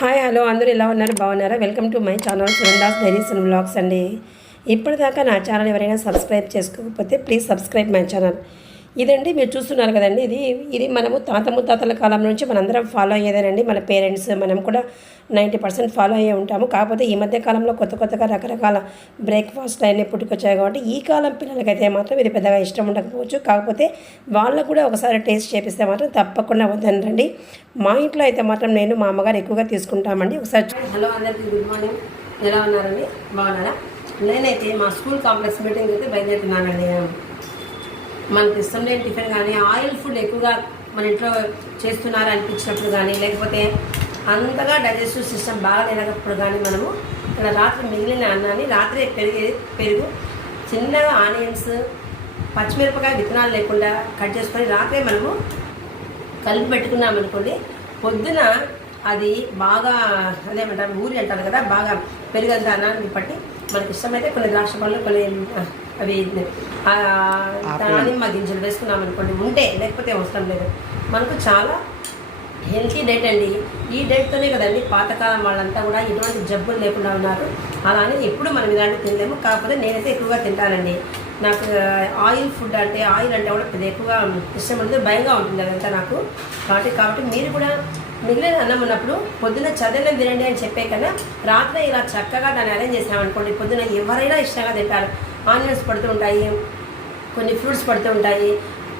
Hi hello అందరూ ఎలా ఉన్నారు బాగున్నారా welcome to my channel Sunanda's diaries and vlogs అండి. ఇప్పటిదాకా నా ఛానల్ ఎవరైనా సబ్స్క్రైబ్ చేసుకోకపోతే ప్లీజ్ సబ్స్క్రైబ్ మై ఛానల్. ఇదండి మీరు చూస్తున్నారు కదండి, ఇది మనము తాత ముత్తాతల కాలం నుంచి మనందరం ఫాలో అయ్యేదేనండి. మన పేరెంట్స్ మనం కూడా 90% ఫాలో అయ్యే ఉంటాము. కాకపోతే ఈ మధ్య కాలంలో కొత్తగా రకరకాల బ్రేక్ఫాస్ట్ అన్నీ పుట్టుకొచ్చాయి కాబట్టి ఈ కాలం పిల్లలకైతే మాత్రం ఇది పెద్దగా ఇష్టం ఉండకపోవచ్చు. కాకపోతే వాళ్ళకు కూడా ఒకసారి టేస్ట్ చేపిస్తే మాత్రం తప్పకుండా వద్దనండి. మా ఇంట్లో అయితే మాత్రం నేను మా అమ్మగారు ఎక్కువగా తీసుకుంటామండి. ఒకసారి హలో అందరికీ గుడ్ మార్నింగ్, ఎలా ఉన్నారండి బాగున్నారా? నేనైతే మా స్కూల్ కాంప్లెక్స్ మీటింగ్ అయితే బయలుదేరుతున్నానండి. మనకి ఇష్టం లేని టిఫిన్ కానీ ఆయిల్ ఫుడ్ ఎక్కువగా మన ఇంట్లో చేస్తున్నారు అనిపించినప్పుడు కానీ, లేకపోతే అంతగా డైజెస్టివ్ సిస్టమ్ బాగా లేనప్పుడు కానీ మనము ఇక్కడ రాత్రి మిగిలిన అన్నాన్ని రాత్రి పెరుగు చిన్నగా ఆనియన్స్ పచ్చిమిరపకాయ విత్తనాలు లేకుండా కట్ చేసుకొని రాత్రే మనము కలిపి పెట్టుకున్నామనుకోండి, పొద్దున అది బాగా అదేమంటారు ఊరి అంటారు కదా, బాగా పెరుగంత అన్నాన్ని పట్టి మనకి ఇష్టమైతే కొన్ని ద్రాక్ష పళ్ళు కొన్ని అవి దానిమ్మ గింజలు వేసుకున్నాం అనుకోండి ఉంటే, లేకపోతే అవసరం లేదు. మనకు చాలా హెల్తీ డైట్ అండి. ఈ డైట్తోనే కదండి పాతకాలం వాళ్ళంతా కూడా ఎటువంటి జబ్బులు లేకుండా ఉన్నారు. అలానే ఎప్పుడు మనం ఇలాంటివి తినలేము. కాకపోతే నేనైతే ఎక్కువగా తింటానండి. నాకు ఆయిల్ ఫుడ్ అంటే ఆయిల్ అంటే కూడా పెద్ద ఎక్కువగా ఇష్టం ఉంటుంది, భయంగా ఉంటుంది అదంతా నాకు. కాబట్టి మీరు కూడా మిగిలిన అన్నం ఉన్నప్పుడు పొద్దున్న చదవడం తినండి అని చెప్పే కన్నా రాత్రి ఇలా చక్కగా దాన్ని అరేంజ్ చేసామనుకోండి, పొద్దున్న ఎవరైనా ఇష్టంగా తింటారు. ఆనియన్స్ పడుతూ ఉంటాయి, కొన్ని ఫ్రూట్స్ పడుతూ ఉంటాయి,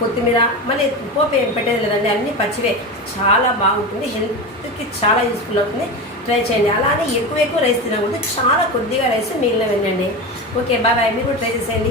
కొత్తిమీర, మళ్ళీ పోపు ఏం పెట్టేది లేదండి, అన్నీ పచ్చివే. చాలా బాగుంటుంది, హెల్త్కి చాలా యూస్ఫుల్ అవుతుంది. ట్రై చేయండి. అలానే ఎక్కువ రైస్ తినకూడదు, చాలా కొద్దిగా రైస్ మిగిలిన వెళ్ళండి. ఓకే బాయ్, మీరు కూడా ట్రై చేసేయండి.